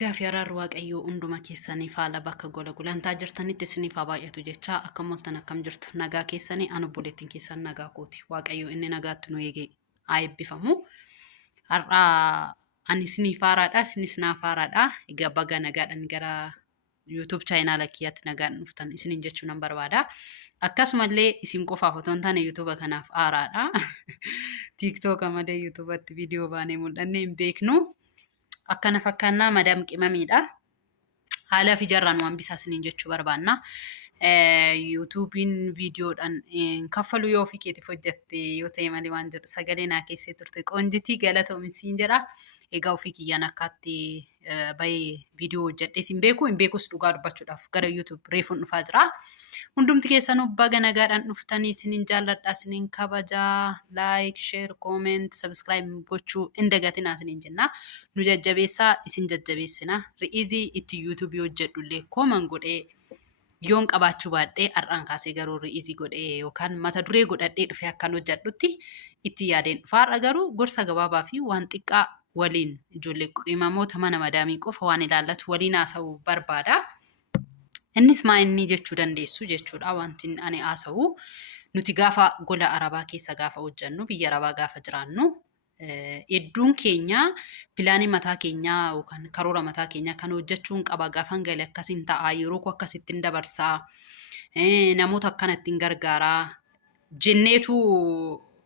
Gaafi araarri waaqayyoo hunduma keessanii faala bakka gola gulantaa jirtanitti isiniif haa baay'atu jecha akkam oltan akkam jirtu nagaa keessanii an obboleettiin keessan nagaa kooti waaqayyoo inni nagaatti nu eegee haa eebbifamu. Har'aa ani isiniif haaraadha isinis naaf haaraadha. Egaa baga nagaadhaan gara YouTube chaanaala kiyyaatti nagaan dhuftan isiniin jechuu nan barbaada. Akkasumallee isin qofaaf otoo hin taane YouTube kanaaf haaraadha. TikTok malee YouTubeatti viidiyoo baanee mul'anne hin beeknu. Akkana fakkaannaa madam qimamiidha. Haala fi jarraan waan bisaa isiniin jechuu barbaanna. YouTubein viidiyoodhaan kaffalu yoo ofii keetiif hojjette yoo ta'e malee waan jedhu sagalee naa keessee turte qoonjitii galatoominsiin jedha. Egaa ofii kiyyaan akkaatti bahee viidiyoo hojjedhee hin beekus dhugaa dubbachuudhaaf gara YouTube reefuun dhufaa jira. Hundumti keessanuu baga nagaadhaan dhuftanii isiniin jaalladha isiniin kabajaa like share comment subscribe gochuu hin dagatinaa isiniin jenna. Nu jajjabeessaa isin jajjabeessina. Ri'izii itti YouTube hojjedhullee kooman godhee yoon qabaachuu baadhee har'aan kaasee garuu ri'izii godhee yookaan mata duree godhadhee dhufee akkan hojjedhutti itti yaadeen dhufa. Har'a garuu gorsa gabaabaa fi waan xiqqaa waliin ijoollee qimamoota mana madaamii qofa waan ilaallatu waliin haasa'uu barbaada. Innis maa inni jechuu dandeessu jechuudha wanti ani haasa'u. Nuti gaafa gola Arabaa keessa gaafa hojjennu biyya Arabaa gaafa jiraannu hedduun keenya pilaanii mataa keenyaa yookaan karoora mataa keenyaa kan hojjechuun qaba gaafan galee akkasiin ta'a yeroo koo akkasittiin dabarsaa namoota akkanattiin gargaaraa jenneetu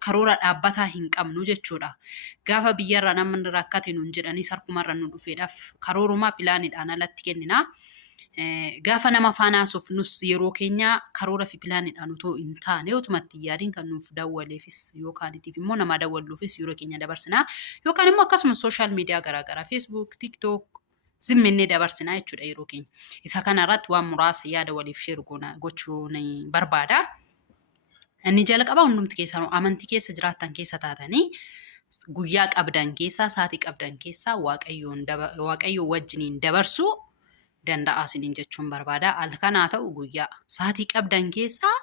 karoora dhaabbataa hin qabnu jechuudha. Gaafa biyyarra namni rakkate nuun jedhanii sarkumarra nu dhufeedhaaf karoorumaa pilaaniidhaan alatti kennina. Gaafa nama faana haasofnus yeroo keenya karoora fi pilaaniidhaan utoo hin taane otomatti yaadiin kan nuuf dawwaleefis yookaan itiif immoo nama dawwalluufis yeroo keenya dabarsinaa yookaan immoo akkasuma sooshaal miidiyaa garaagaraa Facebook, TikTok zimmennee dabarsinaa jechuudha yeroo keenya. Isa kanarratti waan muraasa yaada waliif sheeru gochuun barbaada. Inni jalqaba hundumti keessanuu amantii keessa jiraattan keessa taatanii guyyaa qabdan keessaa sa'aatii qabdan keessaa waaqayyoon wajjiniin dabarsuu danda'a isiniin jechuun barbaada. Halkanaa ta'u guyyaa sa'aatii qabdan keessaa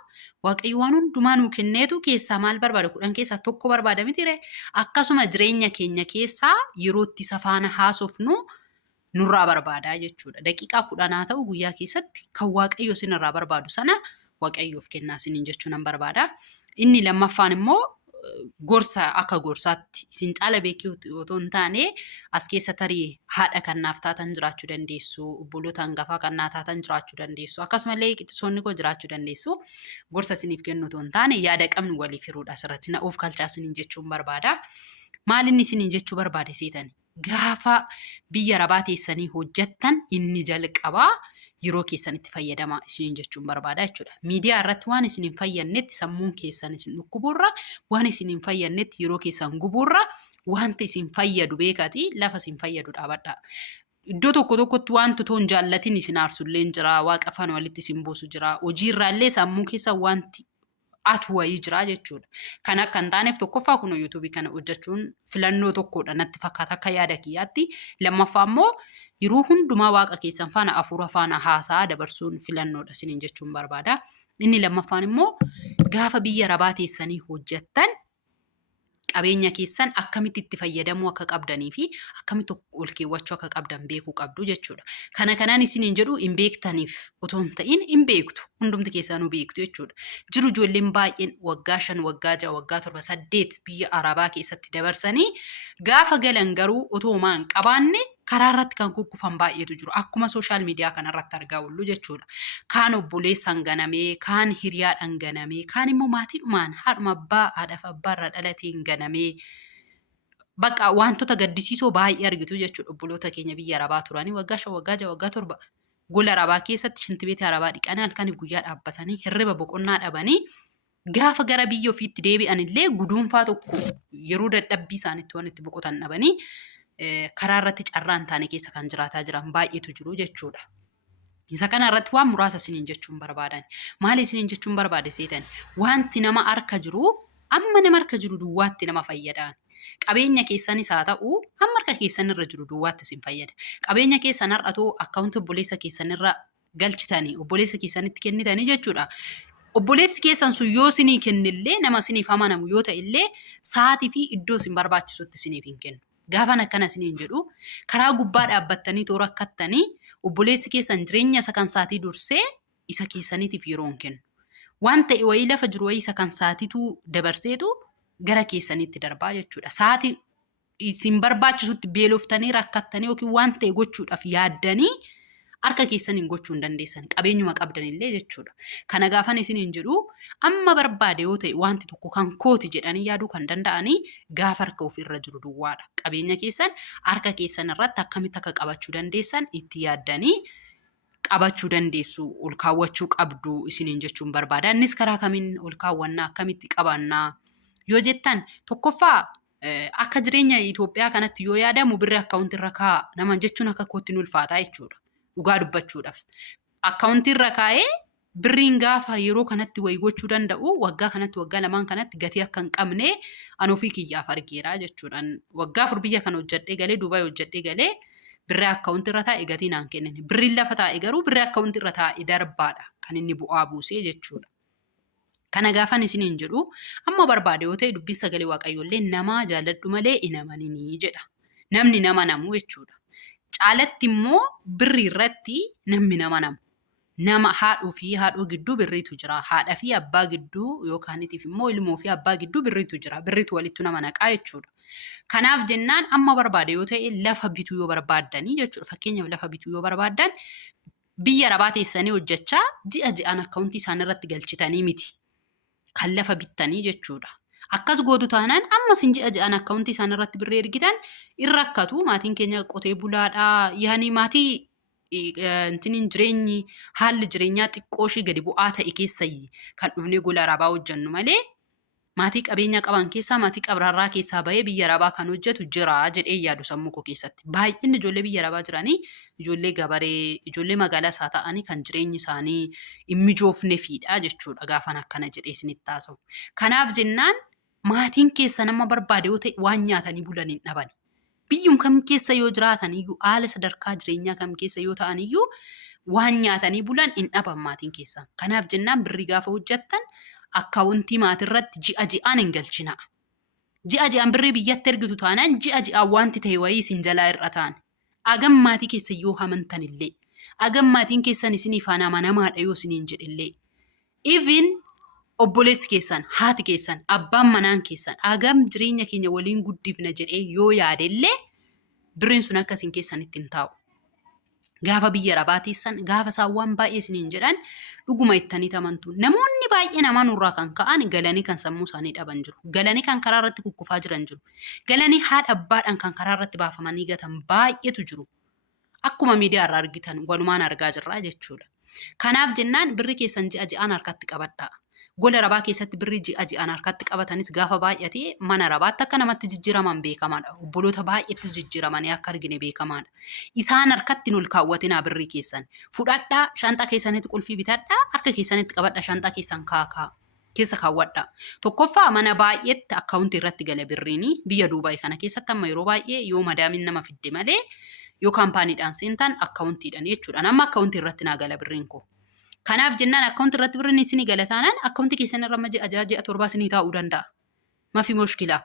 waaqayyo waan hundumaa nuu kenneetu keessaa maal barbaada? 10 keessaa tokko barbaada mitire. Akkasuma jireenya keenya keessaa yeroo itti safaana haasofnu nurraa barbaada jechuudha. Daqiiqaa 10 ta'u guyyaa keessatti kan waaqayyo isinirraa barbaadu sana waaqayyoof kennaa isiniin jechuun nan barbaada. Inni lammaffaan immoo gorsa akka gorsaatti isin caala beekii otoo hin taane as keessa tarii haadha kan naaf taatan jiraachuu dandeessu, obboloota hangafaa kan naaf taatan jiraachuu dandeessu, akkasumallee qixxisoonni koo jiraachuu dandeessu. Gorsa isiniif kennu otoo hin taane yaada qabnu waliif hiruudha asirratti na of kalchaa isiniin jechuun barbaada. Maal inni isiniin jechuu barbaade seetani? Gaafa biyya Arabaa teessanii hojjettan inni jalqabaa yeroo keessan itti fayyadamaa isiniin jechuun barbaada jechuudha. Miidiyaa irratti waan isin hin fayyadnetti sammuun keessan isin dhukkuburra, waan isin hin fayyadnetti yeroo keessan guburra, wanta isin fayyadu beekati lafa isin fayyadu dhaabadha. Iddoo tokkotti wanti toon jaallatin isin aarsullee jira, waaqa afaan walitti isin buusu jira, hojiirraallee sammuu keessa wanti atu wayii jira jechuudha. Kan akka hin taaneef tokkoffaa kun YouTube kana hojjechuun filannoo tokkodha natti fakkaata akka yaada kiyyaatti. Lammaffaa immoo yeroo hundumaa waaqa keessan faana hafuura faana haasaa dabarsuun filannoodha isiniin jechuun barbaada. Inni lammaffaan immoo gaafa biyya Arabaa teessanii hojjettan qabeenya keessan akkamitti itti fayyadamuu akka qabdanii fi akkamitti ol keewwachuu akka qabdan beekuu qabdu jechuudha. Kanaan isiniin jedhu hin beektaniif otoo hin ta'in hin beektu. Hundumti keessanuu beektu jechuudha. Jiru ijoolleen baay'een waggaa 5, waggaa 6, waggaa 7, 8 biyya Arabaa keessatti dabarsanii gaafa galan garuu otoo maan qabaanne karaa irratti kan kukkufan baay'eetu jiru. Akkuma sooshaal miidiyaa kanarratti argaa jirru jechuudha. Kaan obboleessaan ganamee, kaan hiriyaadhaan ganamee, kaan immoo maatiidhumaan haadhuma abbaa, haadhaaf abbaarraa dhalateen ganamee bakka wantoota gaddisiisoo baay'ee argitu jechuudha. Obboloota keenya biyya Arabaa turanii waggaa 5, waggaa 6, waggaa 7 gola Arabaa keessatti shintibeetii Arabaa dhiqanii halkaniif guyyaa dhaabbatanii hirriba boqonnaa dhabanii gaafa gara biyya ofiitti deebi'an illee guduunfaa tokko yeroo dadhabbii isaaniitti waan itti boqotan dhabanii karaa irratti carraan taane keessa kan jiraataa jiran baay'eetu jiru jechuudha. Isa kana irratti waan muraasa isiniin jechuun barbaadan. Maali isiniin jechuun barbaade seetan? Wanti nama harka jiru amma nama harka jiru duwwaatti nama fayyadaan. Qabeenya keessanis haa ta'u amma harka keessan irra jiru duwwaatti isin fayyada. Qabeenya keessan har'atoo akkaawuntii obboleessa keessan irra galchitanii obboleessa keessanitti kennitanii jechuudha. Obboleessi keessan sun yoo isinii kennillee nama isiniif amanamu yoo ta'e illee sa'aatii fi iddoo isin barbaachisutti isiniif hin kennu. Gaafan akkana isiniin jedhu karaa gubbaa dhaabbattanii toora akkattanii obboleessi keessan jireenya isa kan saatii dursee isa keessaniitiif yeroo hin kennu. Waan ta'e wayii lafa jiru wayii isa kan saatiitu dabarseetu gara keessaniitti darbaa jechuudha. Saatii isin barbaachisutti beeloftanii rakkattanii yookiin waan ta'e gochuudhaaf yaaddanii harka keessaniin gochuu hin dandeessan qabeenyuma qabdanillee jechuudha. Kana gaafan isiniin jedhu amma barbaade yoo ta'e wanti tokko kan kooti jedhanii yaaduu kan danda'anii gaafa harka ofirra jiru duwwaadha. Qabeenya keessan harka keessan irratti akkamitti akka qabachuu dandeessan itti yaaddanii qabachuu dandeessu ol kaawwachuu qabdu isiniin jechuun barbaada. Innis karaa kamiin ol kaawwannaa akkamitti qabannaa yoo jettan tokkoffaa akka jireenya Itoophiyaa kanatti yoo yaadamu birri akkaawuntii irra kaa'a nama jechuun akka kootti ulfaataa jechuudha. Dhugaa dubbachuudhaaf. Akkaawuntii irra kaa'ee birriin gaafa yeroo kanatti wayii gochuu danda'u waggaa kanatti waggaa lamaan kanatti gatii akka hin qabne an ofii kiyyaaf argeera jechuudha. Waggaa 4 biyya kana hojjedhee galee Dubaay hojjedhee galee birri akkaawuntii irra taa'e gatii naan kennine. Birriin lafa taa'e garuu birri akkaawuntii irra taa'e darbaadha kan inni bu'aa buusee jechuudha. Kana gaafan isiniin jedhu amma barbaade yoo ta'e dubbii sagalee waaqayyoollee namaa jaalladhu malee hin amaninii jedha. Namni nama namu jechuudha. Caalatti immoo birri irratti namni nama namu. Nama haadhuu fi haadhoo gidduu birriitu jira. Haadha fi abbaa gidduu yookaanitiif immoo ilmoo fi abbaa gidduu birriitu jira. Birriitu walittu nama naqaa jechuudha. Kanaaf jennaan amma barbaade yoo ta'e lafa bituu yoo barbaaddanii jechuudha. Fakkeenyaaf lafa bituu yoo barbaaddan biyya Arabaa teessanii hojjechaa ji'a ji'aan akkaawuntii isaan irratti galchitanii miti. Kan lafa bittanii jechuudha. Akkas gootu taanaan amma sin ji'a ji'aan akkaawuntii isaan irratti birrii ergitan irra akkatu maatiin keenya qotee bulaadhaa yaani maatii jireenyi haalli jireenyaa xiqqooshii gadi bu'aa ta'e keessa kan dhufnee gola Arabaa hojjennu malee maatii qabeenya qaban keessaa maatii qabrarraa keessaa bahee biyya Arabaa kan hojjetu jira jedhee yaadu sammuu koo keessatti. Baay'inni ijoollee biyya Arabaa jiranii ijoollee gabaree ijoollee magaalaa isaa ta'anii kan jireenyi isaanii hin mijoofneefidha jechuudha gaafan akkana jedhee isinitti taasa'u. Kanaaf jennaan maatiin keessa nama barbaade yoo ta'e waan nyaatanii bulan hin dhaban. Biyyum kam keessa yoo jiraatan iyyuu haala sadarkaa jireenyaa kam keessa yoo ta'an iyyuu waan nyaatanii bulan hin dhaban maatiin keessa. Kanaaf jennaan birrii gaafa hojjettan akkaawuntii maatirratti ji'a ji'aan hin galchina. Ji'a ji'aan birrii biyyatti ergitu taanaan ji'a ji'aan wanti ta'e wayii isin jalaa irra ta'an. Agam maatii keessa yoo amantan illee. Agam maatiin keessan isiniif amanamaadha yoo isiniin jedhillee. Even obboleessi keessan, haati keessan, abbaan manaan keessan agam jireenya keenya waliin guddifna jedhee yoo yaadellee birriin sun akkasiin keessanitti hin taa'u. Gaafa biyya Arabaa teessan gaafa isaan waan baay'ee isiniin jedhan dhuguma ittanii amantu. Namoonni baay'een amanurraa kan ka'an galanii kan sammuu isaanii dhaban jiru. Galanii kan karaa irratti kukkufaa jiran jiru. Galanii haadha abbaadhaan kan karaa irratti baafamanii gatan baay'eetu jiru. Akkuma miidiyaa irraa argitan walumaan argaa jirra jechuudha. Kanaaf jennaan birri keessan ji'a ji'aan harkatti qabadhaa. Gola Arabaa keessatti birrii ji'a ji'aan harkatti qabatanis gaafa baay'atee mana Arabaatti akka namatti jijjiiraman beekamaadha. Obboloota baay'eettis jijjiiramanii akka argine beekamaadha. Isaan harkatti ol kaawwatinaa birrii keessan. Fudhadhaa shanxaa keessanitti qulfii bitadhaa harka keessanitti qabadhaa shanxaa keessan keessa kaawwadhaa. Tokkoffaa mana baay'eetti akkaawuntii irratti gala birriini biyya Duubaay kana keessatti amma yeroo baay'ee yoo madaamin nama fidde malee yoo kaampaaniidhaan seentan akkaawuntiidhaan jechuudha. Amma akkaawuntii irratti naa gala birriin koo. Kanaaf jennaan akkaawuntii irratti birriin isinii gala taanaan akkaawuntii keessan irra ji'a 7 isinii taa'uu danda'a. Mafi mushkilaa.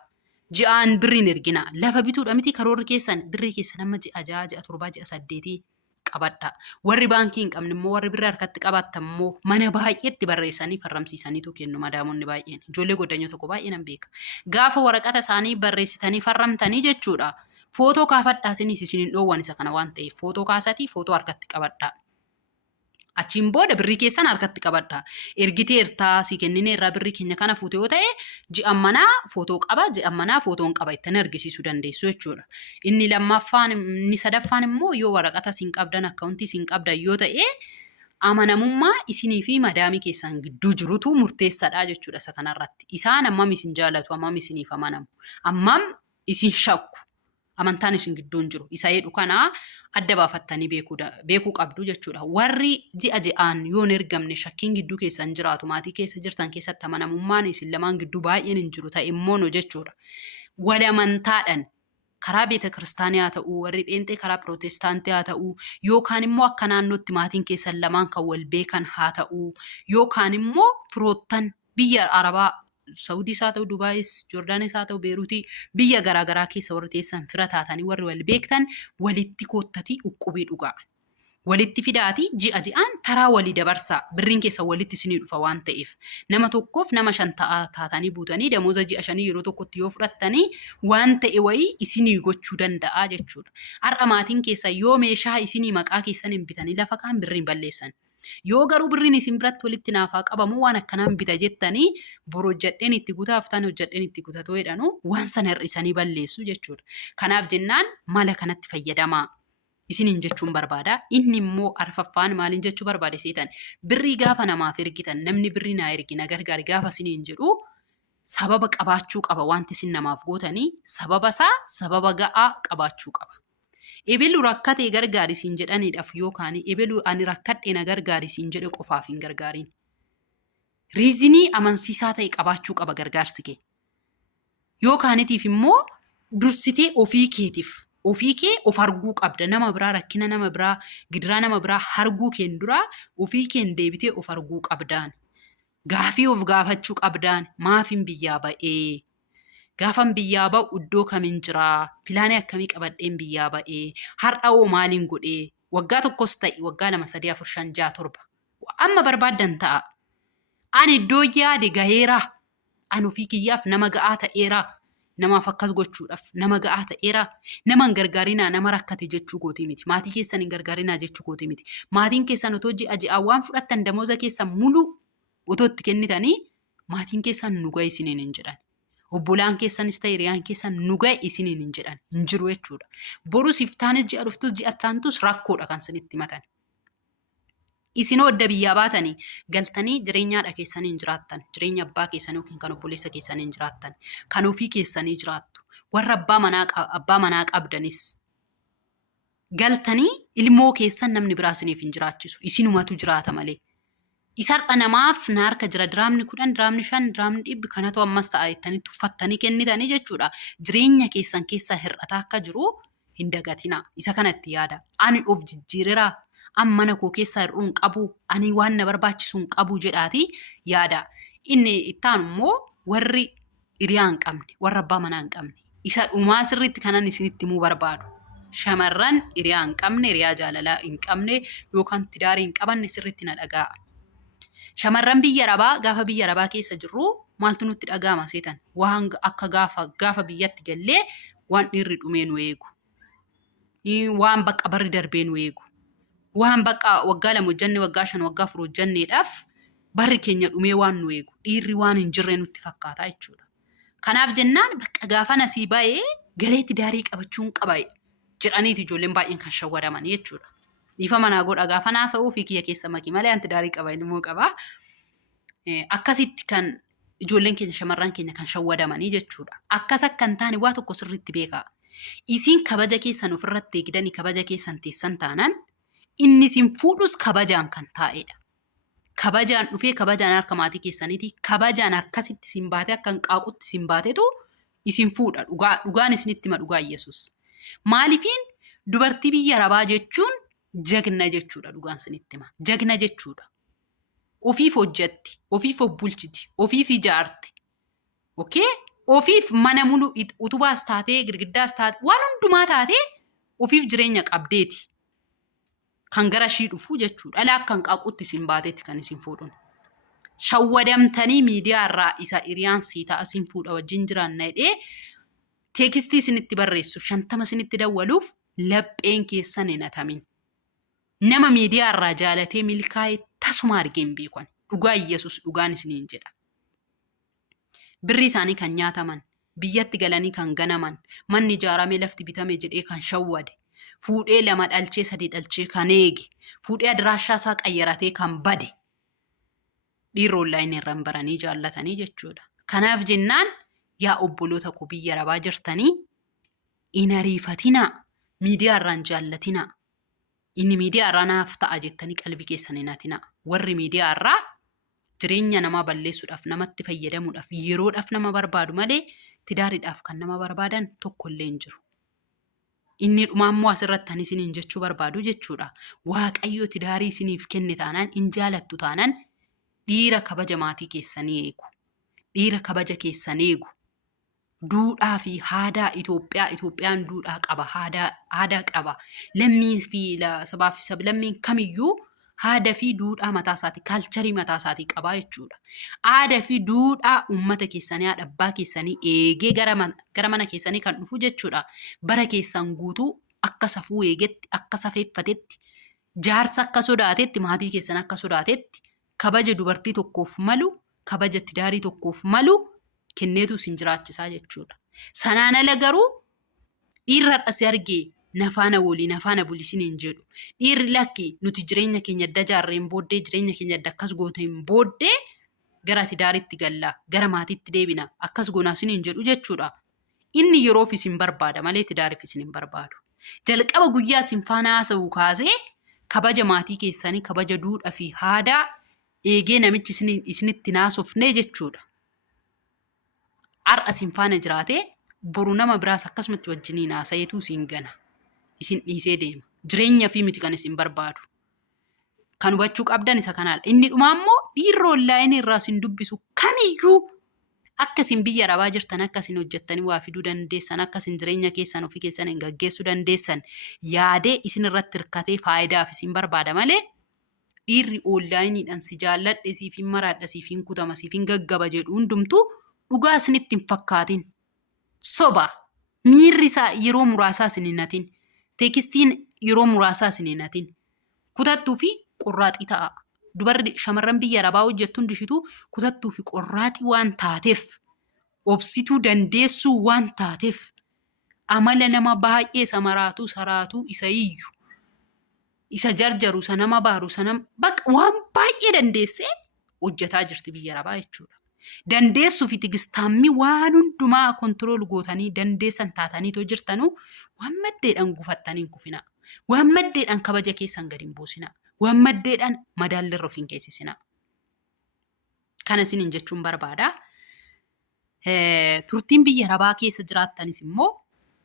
Ji'aan birriin ergina. Lafa bituudha miti karoorri keessan birrii keessan amma ji'a 6, ji'a 7, ji'a 8 qabadha. Warri baankii hin qabne immoo warri birrii harkatti qabattan immoo mana baay'eetti barreessanii farramsiisaniitu kennu madaamonni baay'een. Ijoollee goddanyaa tokko baay'een beeka. Gaafa waraqata isaanii barreessitanii farramtanii jechuudha. Footoo kaafadhaa isiniin dhoowwan isa kana waan ta'eef footoo kaasatii footoo harkatti qabadhaa. Achiin booda birrii keessan harkatti qabadhaa. Ergitee ertaa si kennine irraa birrii keenya kana fuute yoo ta'e ji'an manaa footoo qaba ji'an manaa footoon qaba ittanii argisiisuu dandeessu jechuudha. Inni lammaffaan inni sadaffaan immoo yoo waraqata siin qabdan akkaawuntii siin qabdan yoo ta'e amanamummaa isinii fi madaamii keessan gidduu jirutu murteessaadha jechuudha isa kanarratti. Isaan ammam isin jaalatu ammam isiniif amanamu ammam isin shakku. Amantaan isin gidduun jiru. Isa jedhu kana adda baafattanii beekuu qabdu jechuudha. Warri ji'a ji'aan yoo hin ergamne shakkiin gidduu keessan jiraatu maatii keessa jirtan keessatti amanamummaan isin lamaan gidduu baay'een hin jiru ta'e immoo jechuudha. Wal amantaadhaan karaa beeta kiristaanii haa ta'uu warri pheenxee karaa pirootestaantii haa ta'uu yookaan immoo akka naannootti maatiin keessan lamaan kan wal beekan haa ta'uu yookaan immoo firoottan biyya Arabaa Saawudii haa ta'u Dubaayis, Joordaanis haa ta'u Beeruutii biyya garaagaraa keessa warri teessan fira taatanii warri wal beektan walitti koottatii uqubii dhugaa. Walitti fidaati ji'a ji'aan taraa walii dabarsaa birriin keessa walitti isinii dhufa waan ta'eef nama tokkoof nama 5 taatanii buutanii damooza ji'a 5 yeroo tokkotti yoo fudhattanii waan ta'e wayii isinii gochuu danda'a jechuudha. Har'a maatiin keessa yoo meeshaa isinii maqaa keessan hin bitanii lafa kaan birriin balleessan. Yoo garuu birriin isin biratti walitti naafaa qabamu waan akkanaan bita jettanii boru hojjedheen itti gutaaftan hojjedheen itti gutatoo jedhanu waan sana hir'isanii balleessu jechuudha. Kanaaf jennaan mala kanatti fayyadamaa. Isiniin jechuun barbaada. Inni immoo arfaffaan maaliin jechuu barbaade seetan birrii gaafa namaaf ergitan namni birrii naa ergina gargaari gaafa isiniin jedhu sababa qabaachuu qaba wanti isin namaaf gootanii sababa isaa sababa ga'aa qabaachuu qaba. Ebilu rakkatee gargaari isin jedhaniidhaaf yookaan ebilu ani rakkadhee na gargaari isin jedhe qofaaf hin gargaariin. Riizinii amansiisaa ta'e qabaachuu qaba gargaarsi kee. Yookaanitiif immoo dursitee ofii keetiif. Ofii kee of arguu qabda. Nama biraa rakkina nama biraa gidiraa nama biraa arguu keen duraa ofii keen deebitee of arguu qabdaan. Gaafii of gaafachuu qabdaan maafin biyyaa ba'ee. Gaafan biyyaa ba'u iddoo kamiin jiraa? Pilaanii akkamii qabadheen biyyaa ba'ee? Har'aoo maaliin godhee? Waggaa tokkos ta'e waggaa 2 3 4 5 6 7 amma barbaaddan ta'a. Ani iddoo yaade gaheera. Ani ofii kiyyaaf nama ga'aa ta'eera. Namaaf akkas gochuudhaaf nama ga'aa ta'eera. Nama hin gargaarinaa nama rakkate jechuu gootii miti. Maatii keessan hin gargaarinaa jechuu gootii miti. Maatiin keessan otoo ji'a ji'aa waan fudhattan damooza keessan muluu otoo itti kennitanii maatiin keessan nu ga'e isiniin hin jedhan. Obbolaan keessanis ta'e hiriyaan keessan nu ga'e isiniin hin jedhan hin jiru jechuudha. Borus iftaanis ji'a dhuftus ji'a taantus rakkoodha kan isinitti matan. Isin odda biyyaa baatanii galtanii jireenyaadha keessaniin jiraattan. Jireenya abbaa keessanii yookiin kan obboleessa keessaniin jiraattan. Kan ofii keessanii jiraattu. Warra abbaa manaa qabdanis galtanii ilmoo keessan namni biraa isiniif hin jiraachisu. Isinumatu jiraata malee. Isarra namaaf na harka jira diraamni 10, diraamni 5, diraamni 100 kanatu ammas ta'a jettanii tuffattanii kennitanii jechuudha. Jireenya keessan keessa hir'ataa akka jiru hin dagatinaa. Isa kanatti yaada. Ani of jijjiireraa. Mana koo keessaa hir'uun qabu ani waan na barbaachisuun qabu jedhaati yaada. Inni ittaan immoo warri hiriyaa hin qabne warra abbaa manaa hin qabne isa dhumaa sirriitti kanan isinitti himuu barbaadu. Shamarran hiriyaa hin qabne hiriyaa jaalalaa hin qabne yookaan tidaarii hin qabanne sirriitti na dhaga'a. Shamarran biyya arabaa gaafa biyya arabaa keessa jirru maaltu nutti dhaga'ama seetan waan akka gaafa biyyatti gallee waan dhiirri dhumee nu eegu. Waan bakka barri darbee nu eegu. Waan bakka waggaa 2 hojjanne waggaa 5 waggaa 4 hojjanneedhaaf barri keenya dhumee waan nu eegu dhiirri waan hin jirre nutti fakkaata jechuudha. Kanaaf jennaan bakka gaafa nasii ba'ee galeetti daarii qabachuun qaba jedhaniiti ijoolleen baay'een kan shawwadaman jechuudha. Dhiifa manaa godha gaafa naasa'uu fi kiyya keessa maki malee anti daarii qaba ilmoo qaba. Akkasitti kan ijoolleen keenya shamarran keenya kan shawwadamanii jechuudha. Akkas akka hin taane waa tokko sirriitti beekaa. Isin kabaja keessan ofirratti eegdanii kabaja keessan teessan taanaan inni isin fuudhus kabajaan kan taa'edha. Kabajaan dhufee kabajaan harka maatii keessaniiti. Kabajaan akkasitti isin baatee akka hin qaaqutti isin baatetu isin fuudha. Dhugaan isinitti hima dhugaa Yesuus. Maaliifiin dubartii biyya arabaa jechuun jagna jechuudha dhugaan isinitti hima. Jagna jechuudha. Ofiif hojjetti, ofiif of bulchiti, ofiif ijaarte. Okay? Ofiif mana mulu utubaas taatee girgiddaas taatee waan hundumaa taatee ofiif jireenya qabdeeti. Kan gara ishii dhufu jechuudha. Dhalaa akka hin qaaqutti isin baatetti kan isin fuudhuun. Shawwadamtanii miidiyaa irraa isa hiriyaan sii ta'a isin fuudha wajjin jiraanna jedhee teekistii isinitti barreessuuf 50 isinitti dawwaluuf lapheen keessan hin hatamin. Nama miidiyaa irraa jaalatee milkaa'ee tasuma argeen beekan. Dhugaa Yesuus dhugaan isiniin jedha. Birri isaanii kan nyaataman, biyyatti galanii kan ganaman, manni ijaaramee lafti bitame jedhee kan shawwade. Fuudhee 2 dhalchee 3 dhalchee kan eege. Fuudhee adiraashaa isaa qayyaratee kan bade. Dhiirri onlaayinii irraan baranii jaallatanii jechuudha. Kanaaf jennaan yaa obboloota koo biyya arabaa jirtanii hin ariifatinaa. Miidiyaa irraan jaallatinaa. Inni miidiyaa irraa naaf ta'a jettanii qalbii keessan hin hatinaa. Warri miidiyaa irraa jireenya namaa balleessuudhaaf namatti fayyadamuudhaaf yeroodhaaf nama barbaadu malee tidaariidhaaf kan nama barbaadan tokkollee hin jiru. Inni dhumaammoo asirratti ani isiniin jechuu barbaadu jechuudha. Waaqayyo tidaarii isiniif kenne taanaan hin jaalattu taanaan dhiira kabaja maatii keessanii eegu. dhiira kabaja keessan eegu. Duudhaa fi aadaa Itoophiyaan duudhaa qaba, aadaa qaba. Lammii fi sabaa fi sablammiin kamiyyuu aadaa fi duudhaa mataa isaatii, kaalcharii mataa isaatii qabaa jechuudha. Aadaa fi duudhaa uummata keessanii, haadha abbaa keessanii eegee gara mana keessanii kan dhufu jechuudha. Bara keessan guutuu akka safuu eegetti, akka safeeffatetti, jaarsa akka sodaatetti, maatii keessan akka sodaatetti, kabaja dubartii tokkoof malu, kabaja tidaarii tokkoof malu kenneetu isin jiraachisaa jechuudha. Sanaan ala garuu dhiirri har'as argee nafaana walii nafaana bulisin hin jedhu. Dhiirri lakki nuti jireenya keenya adda jaarreen booddee jireenya keenya adda akkas gooteen booddee gara tidaaritti galla, gara maatiitti deebina, akkas goonaa isin hin jedhu jechuudha. Inni yeroof isin barbaada malee tidaariif isin hin barbaadu. Jalqaba guyyaa isin faana haasa'u kaasee kabaja maatii keessanii, kabaja duudhaa fi aadaa eegee namichi isinitti naasofnee jechuudha. Har'a isin faana jiraatee boru nama biraas akkasumatti wajjiniin haasa'eetu isin gana. Isin dhiisee deema. Jireenya fi miti kan isin barbaadu. Kan hubachuu qabdan isa kanaadha. Inni dhumaa immoo dhiirri onlaayinii irraa isin dubbisu kamiyyuu akka isin biyya arabaa jirtan, akka isin hojjettanii waa fiduu dandeessan, akka isin jireenya keessan ofii keessan hin gaggeessuu dandeessan yaadee isin irratti hirkatee faayidaaf isin barbaada malee dhiirri onlaayiniidhaan si jaalladhe, siif hin maraadha, siif hin kutama, siif hin gaggaba jedhu hundumtuu dhugaa isinitti hin fakkaatin. Soba. Miirri isaa yeroo muraasaa isin hin hatin. Teekistiin yeroo muraasaa isin hin hatin. Kutattuu fi qorraaxii ta'a. Dubarri shamarran biyya arabaa hojjettu hundishituu kutattuu fi qorraaxii waan taateef, obsituu dandeessuu waan taateef, amala nama baay'ee isa maraatuu, saraatuu, isa iyyu, isa jarjaru, isa nama baaru, waan baay'ee dandeessee hojjetaa jirti biyya arabaa jechuudha. Dandeessuu fi tigistaammi waan hundumaa kontirool gootanii dandeessan taataniitoo jirtanuu waan maddeedhaan gufattanii hin kufina. Waan maddeedhaan kabaja keessan gadi hin buusina. Waan maddeedhaan madaalirra of hin geessisina. Kana isiniin jechuun barbaada. Turtiin biyya arabaa keessa jiraattanis immoo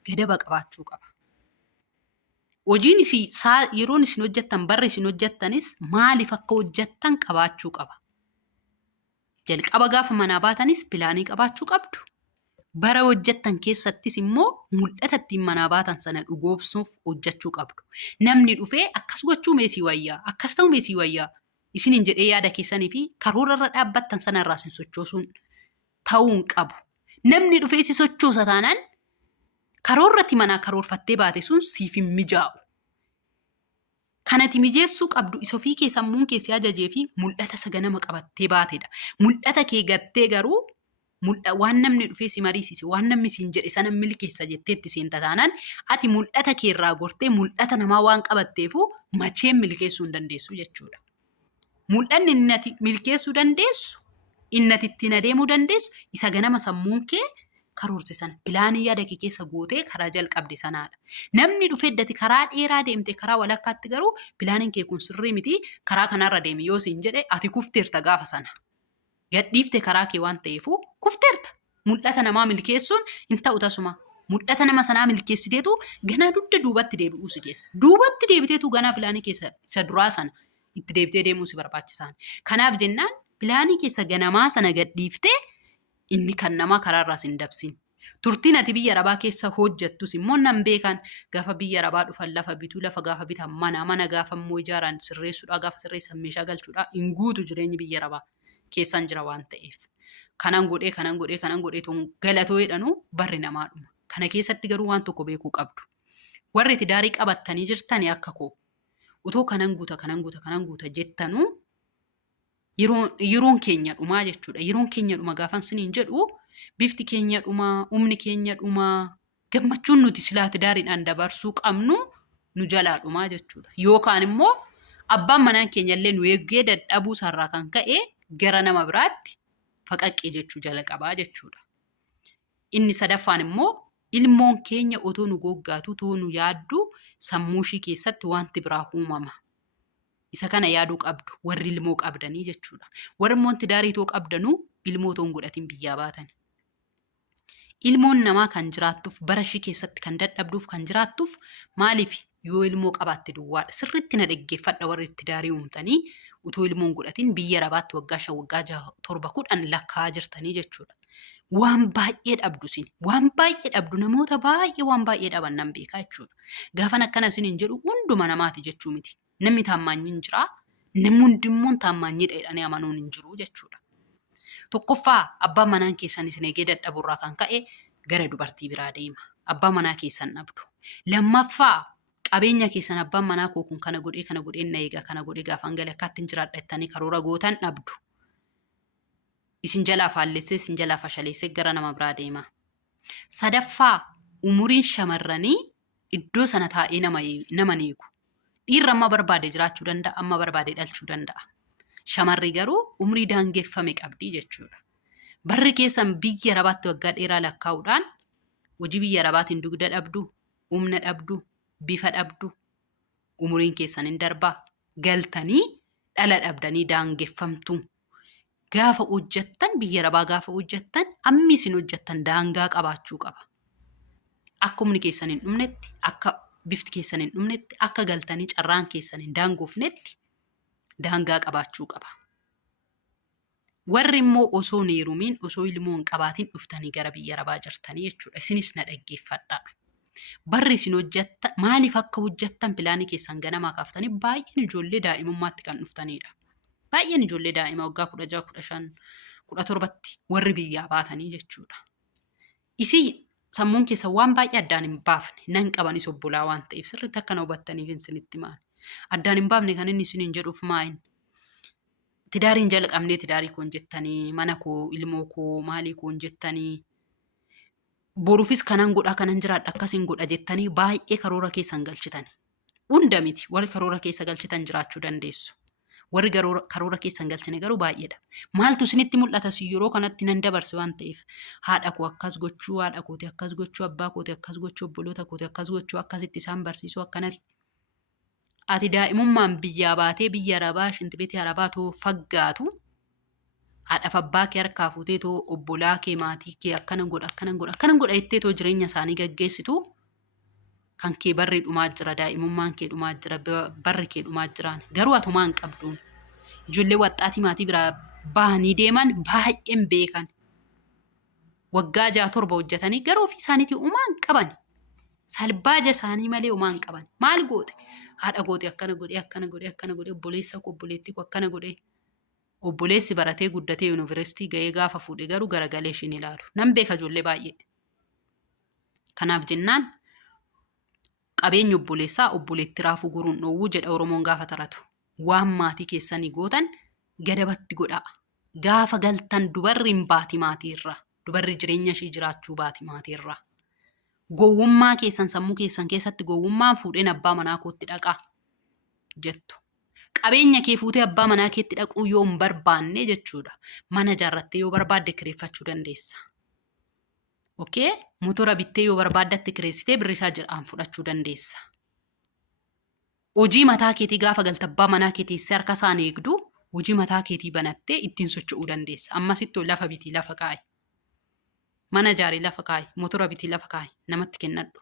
gadaba qabaachuu qaba. Hojiin yeroon isin hojjettan, barri isin hojjettanis maaliif akka hojjettan qabaachuu qaba. Jalqaba gaafa manaa baatanis pilaanii qabaachuu qabdu. Bara hojjettan keessattis immoo mul'ata ittiin manaa baatan sana dhugoomsuuf hojjechuu qabdu. Namni dhufee akkas gochuu meesii wayyaa, akkas ta'u meesii wayyaa isiniin jedhee yaada keessanii fi karoora irra dhaabbattan sanarraa isin sochoosuun ta'uu hin qabu. Namni dhufee si sochoosa taanaan karoorratti manaa karoorfattee baate sun siif hin mijaa'u. Kanati mijeessuu qabdu isa ofii kee sammuun keessi ajajee fi mul'ata isa ganama qabattee baatedha. Mul'ata kee gattee garuu waan namni dhufee si mariisise, waan namni siin jedhe sana milkeessa jetteetti seenta taanaan ati mul'ata kee irraa gortee mul'ata namaa waan qabatteefu macheen milkeessuu hin dandeessu jechuudha. Mul'anni inni ati milkeessuu dandeessu, inni ati ittiin adeemuu dandeessu isa ganama sammuun kee karoorse sana pilaanii yaada kee keessa gootee karaa jalqabde sanaadha. Namni dhufee iddati karaa dheeraa deemte karaa walakkaatti garuu pilaaniin kee kun sirrii miti karaa kanarra deemi yoo siin jedhe ati kufteerta gaafa sana. Gadhiifte karaa kee waan ta'eefu kufteerta. Mul'ata namaa milkeessuun hin ta'u tasuma. Mul'ata nama sanaa milkeessiteetu ganaa dugda duubatti deebi'uu si keessa. Duubatti deebiteetu ganaa pilaanii keessa isa duraa sana itti deebitee deemuu si barbaachisaan. Kanaaf jennaan pilaanii keessa ganamaa sana gadhiiftee inni kan namaa karaarraa sin dabsin. Turtiin ati biyya arabaa keessa hojjettus immoo nan beekan gaafa biyya arabaa dhufan lafa bituu, lafa gaafa bitan mana gaafa immoo ijaaraan sirreessuudhaa, gaafa sirreessan meeshaa galchuudhaa hin guutu jireenyi biyya arabaa keessan jira waan ta'eef. Kanan godhee tun galatoo jedhanu barri namaadhuma. Kana keessatti garuu waan tokko beekuu qabdu. Warri tidaarii qabattanii jirtanii akka koo utoo kanan guuta jettanuu yeroon keenya dhumaa jechuudha. Yeroon keenya dhuma gaafan siniin jedhu bifti keenya dhumaa, humni keenya dhumaa, gammachuun nuti silaa tidaariidhaan dabarsuu qabnu nu jalaa dhumaa jechuudha. Yookaan immoo abbaan manaan keenya illee nu eeggee dadhabuu sarraa kan ka'e gara nama biraatti faqaqqee jechuu jala qabaa jechuudha. Inni sadaffaan immoo ilmoon keenya otoo nu goggaatu, otoo nu yaaddu sammuu ishii keessatti wanti biraa uumama. Isa kana yaaduu qabdu warri ilmoo qabdanii jechuudha. Warri immoo tidaarii too qabdanuu ilmoo toon godhatiin biyyaa baatan. Ilmoon namaa kan jiraattuuf bara ishii keessatti kan dadhabduuf kan jiraattuuf maaliif yoo ilmoo qabaatte duwwaadha. Sirriitti na dhaggeeffadha warri tidaarii uumtanii utuu ilmoon godhatiin biyya arabaatti waggaa 5 waggaa 6 7 10 lakkaa jirtanii jechuudha. Waan baay'ee dhabdu isin. Waan baay'ee dhabdu namoota baay'ee waan baay'ee dhaban nan beekaa jechuudha. Gaafan akkana isiniin jedhu hunduma namaati jechuu miti. Namni taammaanyi hin jiraa. Namni hundimmoo taammaanyiidha jedhanii amanuun hin jiru jechuudha. Tokkoffaa abbaan manaan keessan isin eegee dadhaburraa kan ka'e gara dubartii biraa deema. Abbaan manaa keessan dhabdu. Lammaffaa qabeenya keessan abbaan manaa koo kun kana godhee na eega kana godhee gaafan galee akkaatti hin jiraadha jettanii karoora gootan dhabdu. Isin jalaa faallessee isin jalaa fashaleessee gara nama biraa deema. Sadaffaa umuriin shamarranii iddoo sana taa'ee nama eegu. Dhiirri amma barbaade jiraachuu danda'a, amma barbaade dhalchuu danda'a. Shamarri garuu umrii daangeffame qabdi jechuudha. Barri keessan biyya arabaatti waggaa dheeraa lakkaa'uudhaan hojii biyya arabaatiin dugda dhabdu, humna dhabdu, bifa dhabdu, umuriin keessan hin darbaa, galtanii dhala dhabdanii daangeffamtu. Gaafa hojjettan biyya arabaa gaafa hojjettan ammi isin hojjettan daangaa qabaachuu qaba. Akka humni keessan hin dhumnetti, akka bifti keessan hin dhumnetti, akka galtanii carraan keessan hin daangoofnetti daangaa qabaachuu qaba. Warri immoo osoo hin heerumiin, osoo ilmoo hin qabaatiin dhuftanii gara biyya arabaa jirtanii jechuudha. Isinis na dhaggeeffadhaa. Barri isin hojjettan maaliif akka hojjettan pilaanii keessan ganamaa kaaftanii baay'een ijoollee daa'imummaatti kan dhuftanidha. Baay'een ijoollee daa'ima waggaa 16, 15, 17tti warri biyyaa baatanii jechuudha. Isii sammuun keessa waan baay'ee addaan hin baafne nan qabanis obbolaa waan ta'eef sirriitti akka na hubattaniif isinitti maali. Addaan hin baafne kan inni isiniin jedhuuf maayin. Tidaariin jalqabnee tidaarii koon jettanii mana koo ilmoo koo maalii koon jettanii boruufis kanan godha kanan jiraadha akkasiin godha jettanii baay'ee karoora keessan galchitani. Hunda miti warri karoora keessa galchitan jiraachuu dandeessu. Warri karoora keessan galchine garuu baay'eedha. Maaltu isinitti mul'ata si yeroo kanatti nan dabarse waan ta'eef haadha koo akkas gochuu, haadha kooti akkas gochuu, abbaa kooti akkas gochuu, obboloota kooti akkas gochuu, akkasitti isaan barsiisuu akkanatti. Ati daa'imummaan biyyaa baatee biyya arabaa shintibeetii arabaa too faggaatu haadhaaf abbaa kee harkaa fuutee too obbolaa kee maatii kee akkanan godha jettee too jireenya isaanii gaggeessitu kan kee barri dhumaa jira, daa'imummaan kee dhumaa jira, barri kee dhumaa jiraan. Garuu atumaa hin qabduun. Ijoollee waxxaatii maatii biraa bahanii deeman baay'een beekan. Waggaa 6 7 hojjetanii garuu ofii isaaniitii umaa hin qaban. Salbaaja isaanii malee umaa hin qaban. Maal goote? Haadha goote akkana godhe, obboleessa koo obboleettii koo akkana godhe. Obboleessi baratee guddatee yuunivarsiitii ga'ee gaafa fuudhe garuu garagalee ishiin ilaalu. Nan beeka ijoollee baay'ee. Kanaaf jennaan qabeenya obboleessaa obboleetti raafuu guruun dhoowwuu jedha Oromoon gaafa taratu. Waan maatii keessanii gootan gadabatti godhaa. Gaafa galtan dubarri hin baati maatiirraa. Dubarri jireenya ishii jiraachuu baati maatiirraa. Gowwummaa keessan sammuu keessan keessatti gowwummaan fuudheen abbaa manaa kootti dhaqaa jettu. Qabeenya kee fuutee abbaa manaa keetti dhaquu yoo hin barbaanne jechuudha. Mana ijaarrattee yoo barbaadde kireeffachuu dandeessa. Okay? Motora bittee yoo barbaaddatte kireessitee birrisaa jedhaan fudhachuu dandeessa. Hojii mataa keetii gaafa galta abbaa manaa keetiisee harka isaan eegdu hojii mataa keetii banattee ittiin socho'uu dandeessa. Ammasitti lafa bitii lafa kaa'i. Mana ijaarii lafa kaa'i. Motora bitii lafa kaa'i. Namatti kennadhu.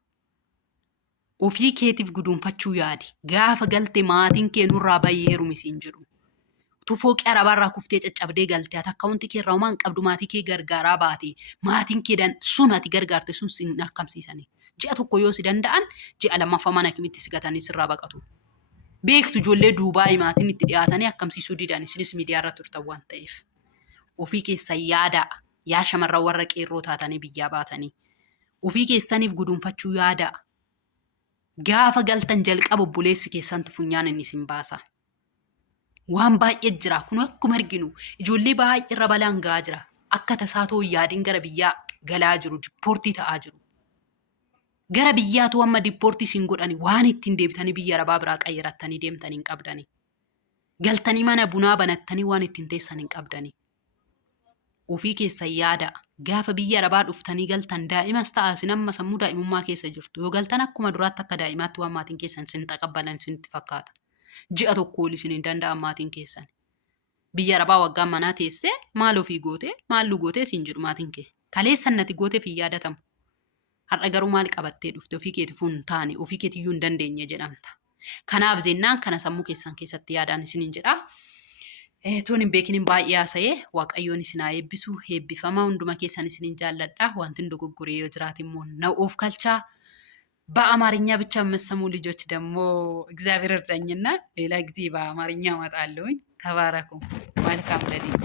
Ofii keetiif guduunfachuu yaadi. Gaafa galte maatiin kee nurraa baay'ee heerumisiin jedhu. Fooqii arabaarraa kuftee caccabdee galte ati akkaawuntii kee irraa homaa hin qabdu maatii kee gargaaraa baate maatiin kee sun ati gargaarte sun si akkamsiisanii. Ji'a tokko yoo si danda'an ji'a lammaffaa mana kamitti si gatanii sirraa baqatu. Beektu ijoollee Duubaayii maatiin itti dhiyaatanii akkamsiisuu didan isinis miidiyaarra turtan waan ta'eef. Ofii keessan yaadaa. Yaa shamarran warra qeerroo taatanii biyyaa baatanii. Ofii keessaniif guduunfachuu yaadaa. Gaafa galtan jalqaba obboleessi keessantu funyaan inni isin baasa. Waan baay'ee jira. Kun akkuma arginu ijoollee baay'ee irra balaan gahaa jira. Akka tasaatoo yaadiin gara biyyaa galaa jiru, diippoortii ta'aa jiru. Gara biyyaatu amma diippoortii isin godhani waan ittiin deebitanii biyya arabaa biraa qayyarattanii deemtanii hin qabdani. Galtanii mana bunaa banattanii waan ittiin teessan hin qabdani. Ofii keessan yaada. Gaafa biyya arabaa dhuftanii galtan daa'imas ta'a isin amma sammuu daa'imummaa keessa jirtu. Yoo galtan akkuma duraatti akka daa'imaatti waan maatiin keessan isin taqabbalan isinitti fakkaata. Ji'a tokko ol isin hin danda'an maatiin keessan. Biyya arabaa waggaan manaa teessee maal ofii goote maal nu goote isin jedhu maatiin kee. Kaleessan nati gooteef hin yaadatamu. Har'a garuu maal qabattee dhufte ofii keetiif hin taane ofii keetiyyuu hin dandeenye jedhamta. Kanaaf jennaan kana sammuu keessan keessatti yaadaan isiniin jedha. Tuni beekinin baay'ee haasa'ee waaqayyoon isin haa eebbisu eebbifamaa hunduma keessan isinin jaalladha wanti dogoggoree yoo jiraate immoo na'uuf kalchaa በአማርኛ ብቻ የምትሰሙ ልጆች ደግሞ እግዚአብሔር እርዳኝና ሌላ ጊዜ በአማርኛ እመጣለሁኝ። ተባረኩ። መልካም ሌሊት